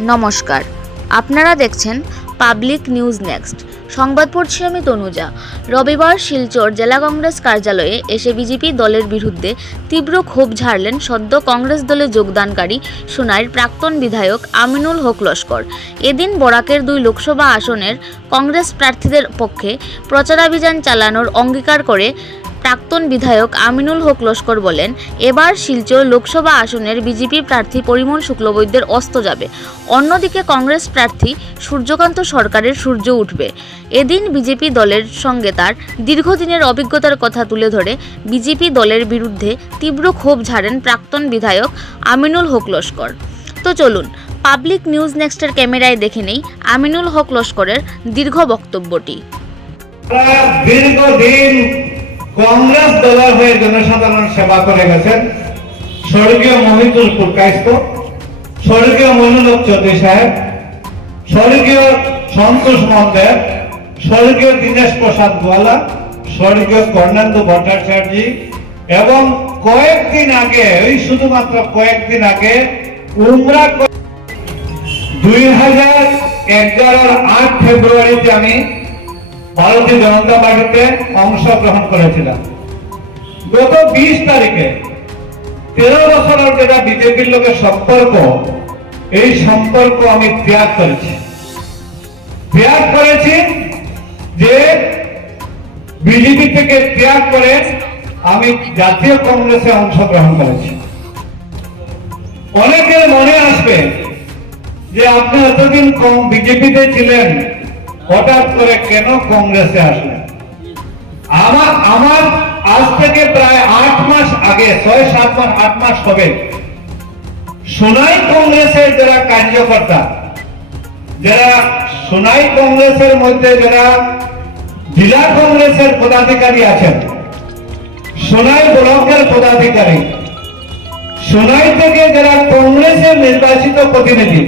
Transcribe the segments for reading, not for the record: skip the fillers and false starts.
নমস্কার, আপনারা দেখছেন পাবলিক নিউজ নেক্সট। সংবাদ পড়ছি আমি তনুজা। রবিবার শিলচর জেলা কংগ্রেস কার্যালয়ে এসে বিজেপি দলের বিরুদ্ধে তীব্র ক্ষোভ ঝাড়লেন সদ্য কংগ্রেস দলে যোগদানকারী সোনাইর প্রাক্তন বিধায়ক আমিনুল হক লস্কর। এদিন বরাকের 2 লোকসভা আসনের কংগ্রেস প্রার্থীদের পক্ষে প্রচারাভিযান চালানোর অঙ্গীকার করে প্রাক্তন বিধায়ক আমিনুল হক লস্কর বলেন, এবার শিলচর লোকসভা আসনের বিজেপি প্রার্থী পরিমল শুক্লবৈদ্যের অস্ত যাবে, অন্যদিকে কংগ্রেস প্রার্থী সূর্যকান্ত সরকারের সূর্য উঠবে। এদিন বিজেপি দলের সঙ্গে তার দীর্ঘদিনের অভিজ্ঞতার কথা তুলে ধরে বিজেপি দলের বিরুদ্ধে তীব্র ক্ষোভ ঝাড়েন প্রাক্তন বিধায়ক আমিনুল হক লস্কর। তো চলুন পাবলিক নিউজ নেক্সটের ক্যামেরায় দেখে নেই আমিনুল হক লস্করের দীর্ঘ বক্তব্যটি। দীর্ঘদিন কংগ্রেস দলের হয়ে জনসাধারণ সেবা করে গেছেন স্বর্গীয় মহিতুল পুরকাইস্ত, স্বর্গীয় মনুলক চৌধুরী সাহেব, স্বর্গীয় সন্তোষ মন্দের, স্বর্গীয় দীনেশ প্রসাদ গোয়ালা, স্বর্গীয় কর্ণেন্দু ভট্টাচার্য এবং কয়েকদিন আগে, শুধুমাত্র কয়েকদিন আগে 2011 8 ফেব্রুয়ারিতে আমি ভারতীয় জনতা পার্টিতে অংশগ্রহণ করেছিলাম। গত 20 তারিখে 13 বছরের যেটা বিজেপির লোকের সম্পর্ক, এই সম্পর্ক আমি ত্যাগ করেছি যে বিজেপি থেকে ত্যাগ করে আমি জাতীয় কংগ্রেসে অংশগ্রহণ করেছি। অনেকের মনে আসবে যে আপনি এতদিন বিজেপিতে ছিলেন, হঠাৎ করে কেন কংগ্রেসে আসলেন? আমার আজ থেকে প্রায় 8 মাস আগে, 6-7 মাস 8 মাস হবে, সোনাই কংগ্রেসের যারা কার্যকর্তা, যারা সোনাই কংগ্রেসের মধ্যে যারা জেলা কংগ্রেসের পদাধিকারী আছেন, সোনাই ব্লকের পদাধিকারী, সোনাই থেকে যারা কংগ্রেসের নির্বাচিত প্রতিনিধি,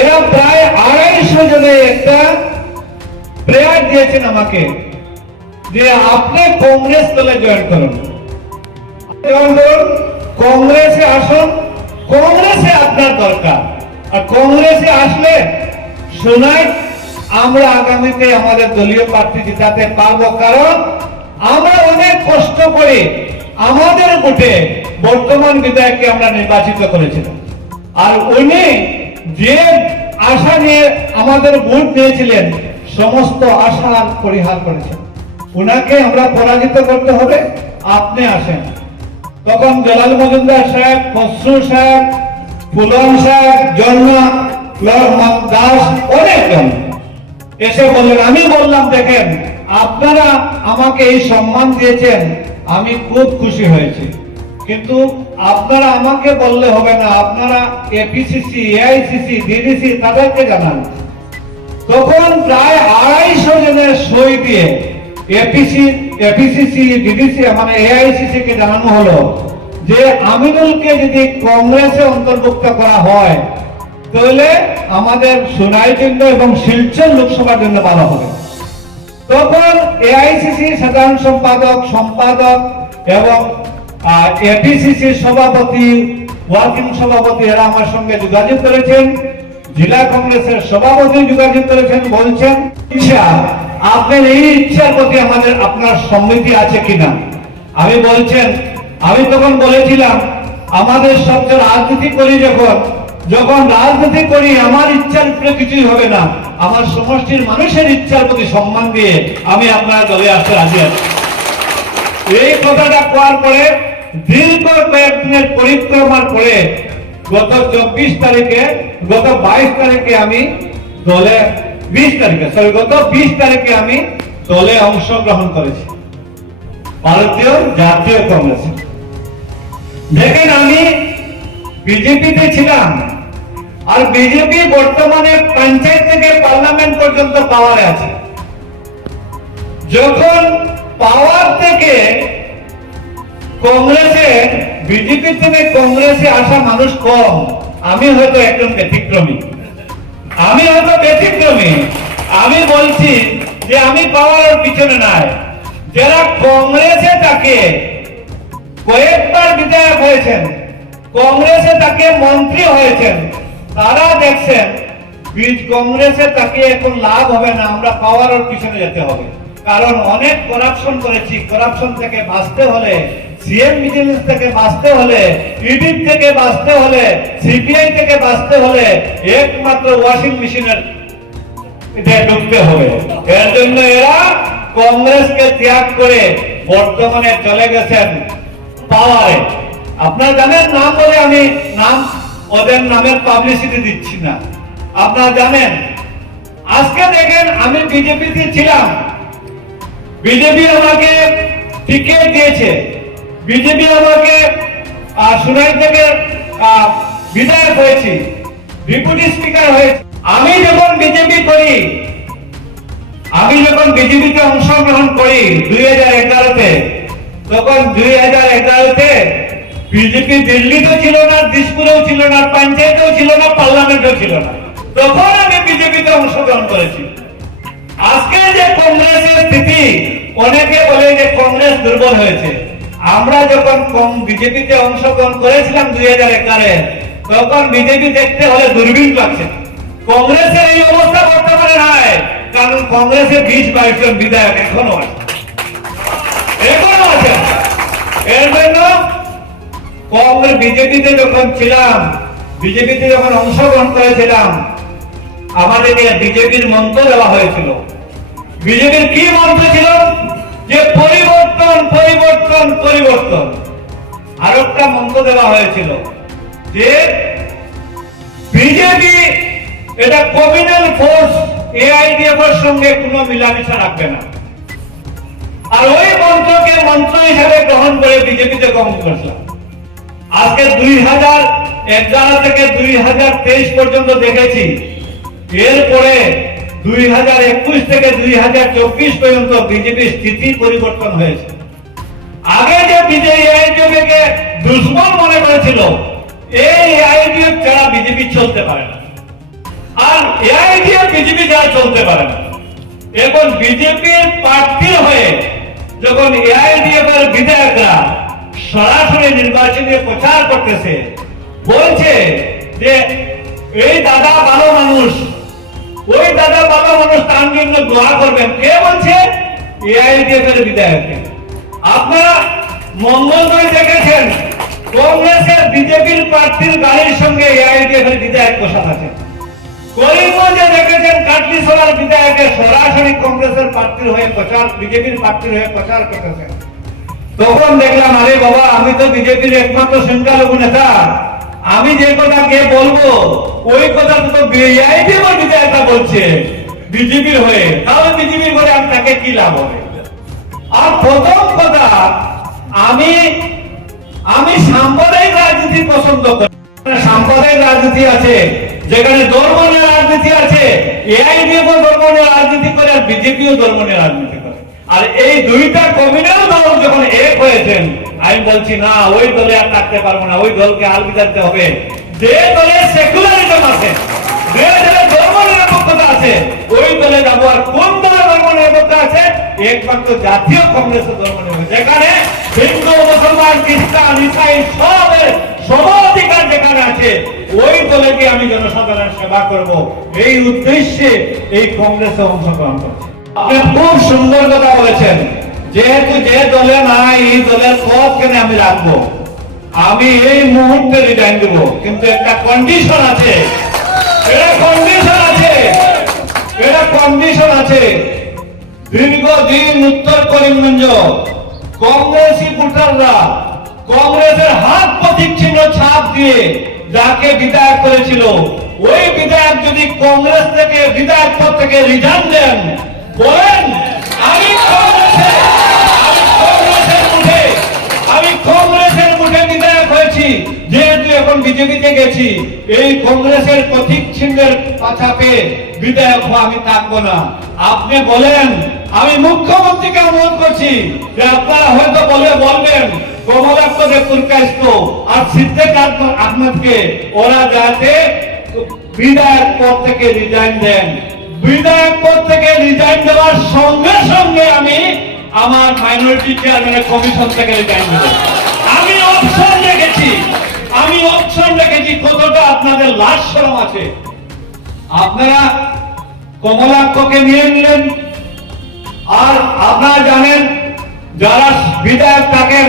এরা প্রায় 250 জনে একটা প্রেয়ার দিয়েছেন আমাকে যে আপনি কংগ্রেস দলে জয়েন করুন, কংগ্রেসে আসুন, কংগ্রেসে আপনার দরকার। আর কংগ্রেসে আসলে শোনাই আমরা আগামীতে আমাদের দলীয় প্রার্থী জিতাতে পারবো, কারণ আমরা অনেক কষ্ট করে আমাদের ভোটে বর্তমান বিধায়ককে আমরা নির্বাচিত করেছিলাম। আর উনি যে আশা নিয়ে আমাদের ভোট দিয়েছিলেন, সমস্ত আশা পরিহার করেছেন। উনাকে আমরা পরাজিত করতে হবে। আপনি আসেন। তখন জলাল মজুমদার সাহেব, খসরু সাহেব, ফুলন সাহেব, জন্মা দাস, অনেকজন এসে বললেন। আমি বললাম, দেখেন আপনারা আমাকে এই সম্মান দিয়েছেন, আমি খুব খুশি হয়েছি, কিন্তু আপনারা আমাকে বললে হবে না, আপনারা এপিসিসি, এআইসিসি, ডিডিসি তাদেরকে জানান। তখন প্রায় 250 জনের সই দিয়ে এপিসিসি, ডিডিসি মানে এআইসিসি কে জানানো হলো যে আমিনুলকে যদি কংগ্রেসে অন্তর্ভুক্ত করা হয় তাহলে আমাদের সোনাই জন্য এবং শিলচর লোকসভার জন্য ভালো হবে। তখন এআইসিসি সাধারণ সম্পাদক এবং এপিসিসি সভাপতি, ওয়ার্কিং সভাপতি এরা আমার সঙ্গে যোগাযোগ করেছেন, জেলা কংগ্রেসের সভাপতি যোগাযোগ করেছেন, বলছেন ইচ্ছা আপনার এই ইচ্ছার প্রতি আপনার সম্মতি আছে কিনা। আমি তখন বলেছিলাম আমাদের সবচেয়ে রাজনীতি করি, যখন রাজনীতি করি আমার ইচ্ছার উপরে কিছুই হবে না, আমার সমষ্টির মানুষের ইচ্ছার প্রতি সম্মান দিয়ে আমি আপনার দলে আসতে রাজি আছি। এই কথাটা কোয়ার পরে দীর্ঘ কয়েকদিনের পরিক্রমার পরে গত 22 তারিখে আমি দলে গত 20 তারিখে আমি দলে অংশগ্রহণ করেছি ভারতীয় জাতীয় কংগ্রেস। দেখেন আমি বিজেপিতে ছিলাম, আর বিজেপি বর্তমানে পঞ্চায়েত থেকে পার্লামেন্ট পর্যন্ত পাওয়ারে আছে। যখন পাওয়ার থেকে বিজেপি থেকে কংগ্রেসে আসা মানুষ কম, আমি হয়তো একজন ব্যতিক্রমী। আমি বলছি যে আমি পাওয়ারের পিছনে নাই, যারা কংগ্রেসে তাকে কয়েকবার বিধায়ক হয়েছেন, কংগ্রেসে তাকে মন্ত্রী হয়েছেন, তারা দেখছেন বীজ কংগ্রেসে তাকে এখন লাভ হবে না, আমরা পাওয়ারের পিছনে যেতে হবে। কারণ অনেক করাপশন করেছি, করাপশন থেকে বাঁচতে হলে, সিএম ভিজিলেন্স থেকে বাঁচতে হলে, ইডি থেকে বাঁচতে হলে, সিবিআই থেকে বাঁচতে হলে একমাত্র ওয়াশিং মেশিনের ঢুকতে হবে। এর জন্য এরা কংগ্রেসকে ত্যাগ করে বর্তমানে চলে গেছেন পাওয়ারে। আপনারা জানেন, নাম বলে আমি নাম ওদের নামের পাবলিসিটি দিচ্ছি না। আপনারা জানেন, আজকে দেখেন আমি বিজেপিতে ছিলাম, বিজেপি আমাকে টিকিট দিয়েছে, বিজেপি আমাকে সুনাই থেকে বিধায়ক হয়েছি, ডেপুটি স্পিকার হয়েছি। আমি যখন বিজেপি করি, আমি যখন বিজেপিতে অংশগ্রহণ করি 2011-তে, তখন 2011-তে বিজেপি দিল্লিতেও ছিল না, দিসপুরেও ছিল না, পঞ্চায়েতেও ছিল না, পার্লামেন্টেও ছিল না। তখন আমি বিজেপিতে অংশগ্রহণ করেছি। আজকে যে কংগ্রেসের স্থিতি, অনেকে বলে যে কংগ্রেস দুর্বল হয়েছে। আমরা যখন বিজেপিতে অংশগ্রহণ করেছিলাম 2011-এ, তখন বিজেপি দেখতে হলে দূরবীন লাগছে। কংগ্রেসের এই অবস্থা বর্তমানে নাই, কারণ কংগ্রেসের 20-22 জন বিধায়ক এখনো আছে। এর জন্য কংগ্রেস বিজেপিতে যখন ছিলাম, বিজেপিতে যখন অংশগ্রহণ করেছিলাম, আমাদেরকে বিজেপির মন্ত্র দেওয়া হয়েছিল। বিজেপির কি মন্ত্র ছিল? যে পরিবর্তন পরিবর্তন পরিবর্তন। আর একটা মন্ত্র দেওয়া হয়েছিল যে বিজেপি এটা কমিউনাল ফোর্স, এআইডিএফ এর সঙ্গে কোনো মিলামিশা রাখবে না। আর ওই মন্ত্রকে মন্ত্র হিসাবে গ্রহণ করে বিজেপিতে গমন করেছিলাম। আজকে 2011 থেকে 2023 পর্যন্ত দেখেছি, এরপরে 2021 থেকে 2024 পর্যন্ত বিজেপির স্থিতি পরিবর্তন হয়েছে। আগে যে বিজেপি এআইডিএফকে দুশ্মন মনে করেছিল, এই এআইডিএফ ছাড়া বিজেপি চলতে পারে না, আর এআইডিএফ বিজেপি ছাড়া চলতে পারে না। এখন বিজেপির প্রার্থীর হয়ে যখন এআইডিএফ এর বিধায়করা সরাসরি নির্বাচনে প্রচার করতেছে, বলছে যে এই দাদা ভালো মানুষ, ওই দাদা ভালো মানুষ, তার জন্য দোয়া করবেন। কে বলছে? এআইডিএফ এর বিধায়ক। আপনারা মঙ্গলবার দেখেছেন কংগ্রেসের বিজেপির প্রার্থীর গাড়ির সঙ্গে এআইডিএফ এর বিধায়ক বসা থাকে। করিমগঞ্জে দেখেছেন কাটলিছড়ার বিধায়কের সরাসরি কংগ্রেসের প্রার্থীর হয়ে প্রচার, বিজেপির প্রার্থীর হয়ে প্রচার করতেছেন। তখন দেখলাম, আরে বাবা, আমি তো বিজেপির একমাত্র সংখ্যালঘু নেতা, আমি যে কথা গিয়ে বলবো ওই কথা তো এআইডিএফ এর বিধায়কটা বলছে বিজেপির হয়ে, তাহলে বিজেপির করে আমি তাকে কি লাভ হবে? আর প্রথম কথা, আমি সাম্প্রদায়িক রাজনীতি পছন্দ করি। সাম্প্রদায়িক রাজনীতি আছে, যেখানে ধর্ম নিয়ে রাজনীতি আছে, এআইডিএফ ও ধর্ম নিয়ে রাজনীতি করে, আর বিজেপিও ধর্ম নিয়ে রাজনীতি করে। আর এই দুইটা কমিউনাল দল যখন এক হয়েছেন, আমি বলছি না, ওই দলে আর থাকতে পারবো না, ওই দলকে আলবিদা দিতে হবে। যে দলে সেকুলারিজম আছে, যে দলে ধর্ম নিরপেক্ষতা আছে, ওই দলে যাবো। আর কোন দলে ধর্ম নিরপেক্ষতা আছে? একমাত্র জাতীয় কংগ্রেসের ধর্ম নিরপেক্ষতা, যেখানে হিন্দু, মুসলমান, খ্রিস্টান, ইসাই সবের সমাধিকার যেখানে আছে, ওই দলে গিয়ে আমি জনসাধারণ সেবা করব, এই উদ্দেশ্যে এই কংগ্রেসে অংশগ্রহণ করছি। আপনি খুব সুন্দর কথা বলেছেন, যেহেতু যে দলে নাই, এই দলের পদ কেন আমি রাখবো? আমি এই মুহূর্তে রিজাইন দেব, কিন্তু একটা কন্ডিশন আছে। এটা কন্ডিশন আছে। দীর্ঘদিন উত্তর করিমগঞ্জ কংগ্রেসি ভোটাররা কংগ্রেসের হাত প্রতীক চিহ্ন ছাপ দিয়ে যাকে বিধায়ক করেছিল, ওই বিধায়ক যদি কংগ্রেস থেকে বিধায়ক পদ থেকে রিজাইন দেন, বলেন আমি কংগ্রেসের মুঠে বিধায়ক হয়েছি, যেহেতু এখন বিজেপিতে গেছি, এই কংগ্রেসের প্রতীক চিহ্নের পাছা পেয়ে বিধায়ক আমি থাকবো না। আপনি বলেন, আমি মুখ্যমন্ত্রীকে অনুরোধ করছি যে আপনারা হয়তো বলবেন কমলাক্ষ দেবপুরকাস্ত আর সিদ্দিক আহমদকে ওরা যাতে বিধায়ক পদ থেকে রিজাইন দেন। বিধায়ক পদ থেকে রিজাইন দেওয়ার সঙ্গে সঙ্গে আমি আমার মাইনরিটি চেয়ারম্যানের কমিশন থেকে রিজাইন দেব। আমি অপশন রেখেছি, আমি অপশন রেখেছি, কতটা আপনাদের লাজ শরম আছে? আপনারা কমলাক্ষকে নিয়ে নিলেন, আর আপনারা জানেন যারা বিধায়ক থাকেন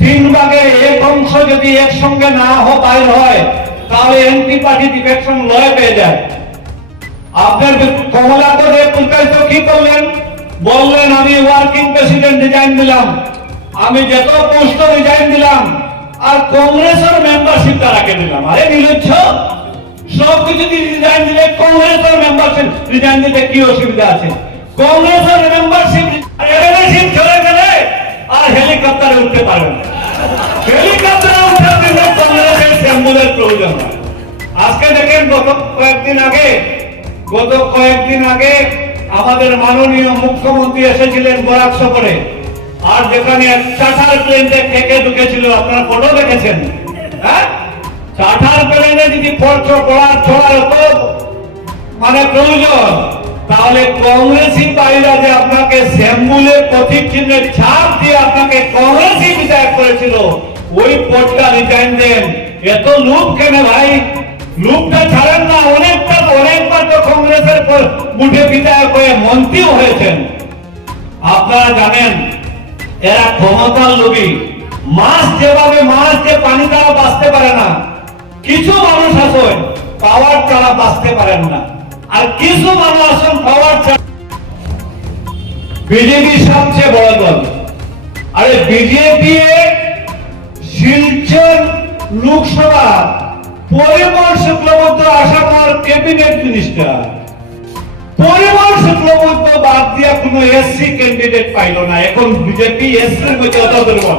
3 ভাগের 1 অংশ যদি একসঙ্গে না বাইর হয় তাহলে এন্টি পার্টি ডিফেকশন লয় পেয়ে যায়। আপনার কমলাক্ষকে পুলকাইত কি করলেন? বললেন আমি ওয়ার্কিং প্রেসিডেন্ট রিজাইন দিলাম, আমি যত পোস্ট রিজাইন দিলাম, আর কংগ্রেসের মেম্বারশিপ তারাকে দিলাম। আরে নির্লজ্জ, সবকিছু রিজাইন দিলে কংগ্রেসের মেম্বারশিপ রিজাইন দিতে কি অসুবিধা আছে? কংগ্রেসের মেম্বারশিপ চলে গেলে আর হেলিকপ্টারে উঠতে পারবেন না। হেলিকপ্টারে উঠার জন্য কংগ্রেসের স্যাম্বলের প্রয়োজন হয়। আজকে দেখেন গত কয়েকদিন আগে আমাদের মাননীয় মুখ্যমন্ত্রী এসেছিলেন বরাক সফরে, আর যেখানে চার্টার প্লেনে কে ঢুকেছিল আপনারা ফটো দেখেছেন। হ্যাঁ, চার্টার প্লেনে যদি চড়ার তো মানে প্রয়োজন, তাহলে কংগ্রেসি বাইরা যে আপনাকে শ্যাম্বুলের প্রতীক চিহ্নের ছাপ দিয়ে আপনাকে কংগ্রেসি বিধায়ক করেছিল, ওই পদটা রিজাইন দেন। এত লোভ কেন ভাই? লোভটা ছাড়েন না। অনেকবার তো কংগ্রেসের মুঠে বিধায়ক হয়ে মন্ত্রীও হয়েছেন। আপনারা জানেন এরা ক্ষমতার লোভী। মাছ যে পানি দ্বারা বাঁচতে পারে না, কিছু মানুষ আছেন পাওয়ার দ্বারা বাঁচতে পারেন না, আর কিছু মানুষ আছেন পাওয়ার ছাড়া। বিজেপি সবচেয়ে বড় দল। আরে বিজেপি শিলচর লোকসভা পরিমল শুক্লবৈদ্য আসামের ক্যাবিনেট মিনিস্টার। পরিমল শুক্লবৈদ্য বাদ দিয়া কোনো এসসি ক্যান্ডিডেট পাইল না। এখন বিজেপি এসসির মধ্যে এত দুর্বল,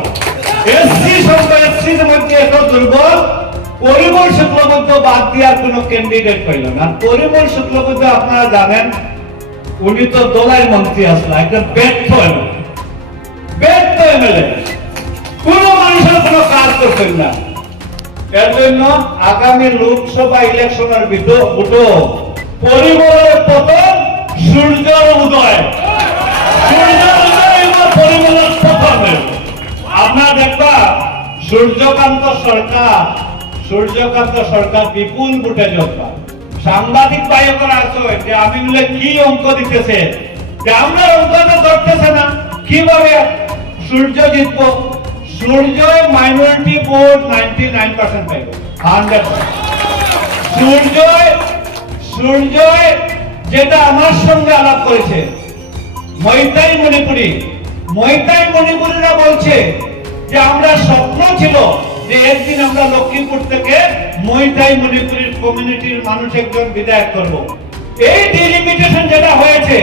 এসসির মধ্যে এত দুর্বল, পরিমল শুক্লবৈদ্য বাদ দিয়া কোনো ক্যান্ডিডেট পাইল না। পরিমল শুক্লবৈদ্য আপনারা জানেন উনি তো দোলাই মন্ত্রী আসলা, একদম ব্যর্থ এমএলএ, কোন মানুষের কোনো কাজ করতেন না। এর জন্য আগামী লোকসভা ইলেকশনের ভোটো পরিমলের পতন, সূর্যের উদয়। পরিমলের পতন আপনার দেখবা সূর্যকান্ত সরকার বিপুল ভোটে জিতবা। সাংবাদিক ভাইয়েরা আছে যে আমি বলে কি অঙ্ক দিতেছে, যে আমরা অঙ্কটা ধরতেছে না, কিভাবে সূর্য জিতবো? সূর্য মাইনরিটি ভোট 99% পাইব, 100%। সূর্য যেটা আমার সঙ্গে আলাপ করেছে মৈতাই মণিপুরীরা বলছে যে আমরা স্বপ্ন ছিল যে একদিন আমরা লক্ষ্মীপুর থেকে মৈতাই মণিপুরীর কমিউনিটির মানুষ একজন বিধায়ক করব। এই ডিলিমিটেশন যেটা হয়েছে,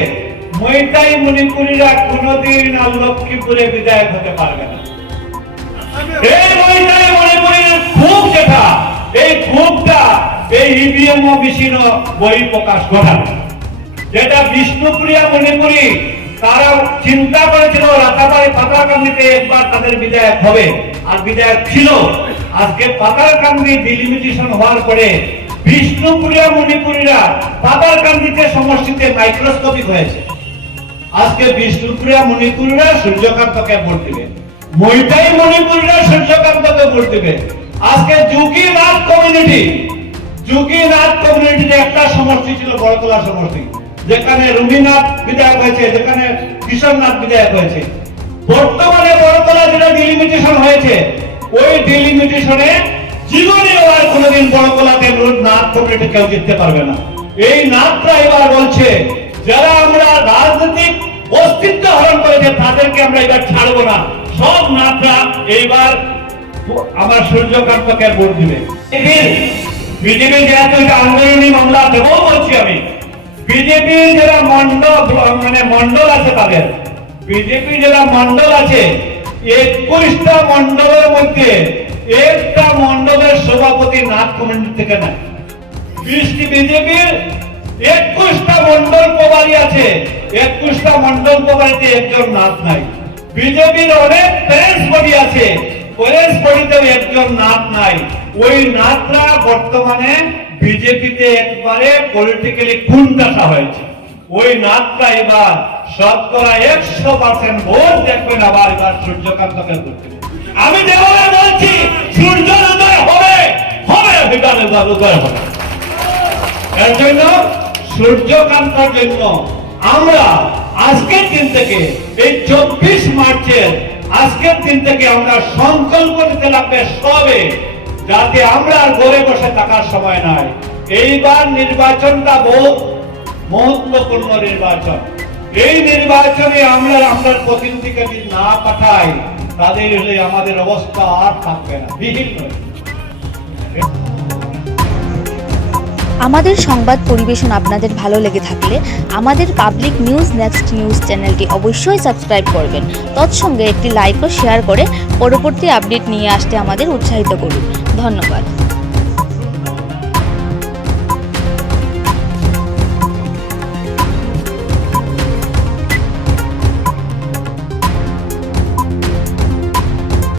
মৈতাই মণিপুরীরা কোনোদিন আর লক্ষ্মীপুরে বিধায়ক হতে পারবে না। এই মৈতাই মণিপুরীর খুব যেটা, এই খুবটা এই ইভিএম ও মেশিন বই প্রকাশ ঘটাবে। যেটা বিষ্ণুপ্রিয়া মণিপুরী তারা চিন্তা করেছিল রাতাবাড়ি পাতারকান্দিতে একবার তাদের বিধায়ক হবে, আর বিধায়ক ছিল। আজকে পাতারকান্দি ডিলিমিটেশন হওয়ার পরে বিষ্ণুপ্রিয়া মণিপুরীরা পাতারকান্দিতে সমষ্টিতে মাইক্রোস্কোপিক হয়েছে। আজকে বিষ্ণুপ্রিয়া মণিপুরীরা সূর্যকান্তকে ভোট দিবে, মৈতাই মণিপুরীরা সূর্যকান্তকে ভোট দিবে। আজকে যোগীনাথ কমিউনিটির একটা সমষ্টি ছিল বড়তলা সমষ্টি, যেখানে রবীন্দ্রনাথ বিধায়ক হয়েছে, যেখানে কিশোরনাথ বিধায়ক হয়েছে। বর্তমানে বড়তলা যেটা ডিলিমিটেশন হয়েছে, ওই ডিলিমিটেশনে জীবনে আর কোনোদিন বড়তলাতে নাথ কমিউনিটি কেউ জিততে পারবে না। এই নাথরা এবার বলছে যারা আমরা রাজনৈতিক অস্তিত্ব হরণ করেছে তাদেরকে আমরা এবার ছাড়বো না। সব নাথরা এইবার আমার সূর্যকান্তকে ভোট দিবে। বিজেপি যেহেতু এটা আন্দোলনী মামলা দেবো বলছি আমি, বিজেপির যারা মন্ডল আছে তাদের, বিজেপির যারা মন্ডল আছে 21টা মন্ডলের মধ্যে একটা মন্ডলের সভাপতি নাথ কমিউনিটি থেকে নাই। বিজেপির 21টা মন্ডল প্রভারী আছে, 21টা মন্ডল প্রভারীতে একজন নাথ নাই। বিজেপির অনেক প্রেস বডি আছে, প্রেস বডিতে একজন নাথ নাই। ওই নাথরা বর্তমানে বিজেপিতে একবারে পলিটিক্যালি খুনদাসা হয়েছে। ওই নাথরা এবার শতকরা 100% ভোট দেখবেন, আবার এবার সূর্যকান্তকে ভোট দেবে। আমি যেভাবে বলছি সূর্যোদয় হবে হবে বিকালের উদয় হবে। এর জন্য সূর্যকান্তার জন্য আমরা আজকের দিন থেকে এই 24 মার্চের আজকের দিন থেকে আমরা সংকল্প নিতে লাগবে সবে, যাতে আমরা আর ঘরে বসে থাকার সময় নাই। এইবার নির্বাচনটা বহু মহত্বপূর্ণ নির্বাচন। এই নির্বাচনে আমরা আমাদের প্রতিনিধিকে যদি না পাঠাই, তাদের হলে আমাদের অবস্থা আর থাকবে না, বিহীন হয়ে। আমাদের সংবাদ পরিবেশন আপনাদের ভালো লেগে থাকলে আমাদের পাবলিক নিউজ নেক্সট নিউজ চ্যানেলটি অবশ্যই সাবস্ক্রাইব করবেন। তৎসঙ্গে একটি লাইক ও শেয়ার করে পরবর্তী আপডেট নিয়ে আসতে আমাদের উৎসাহিত করুন। ধন্যবাদ।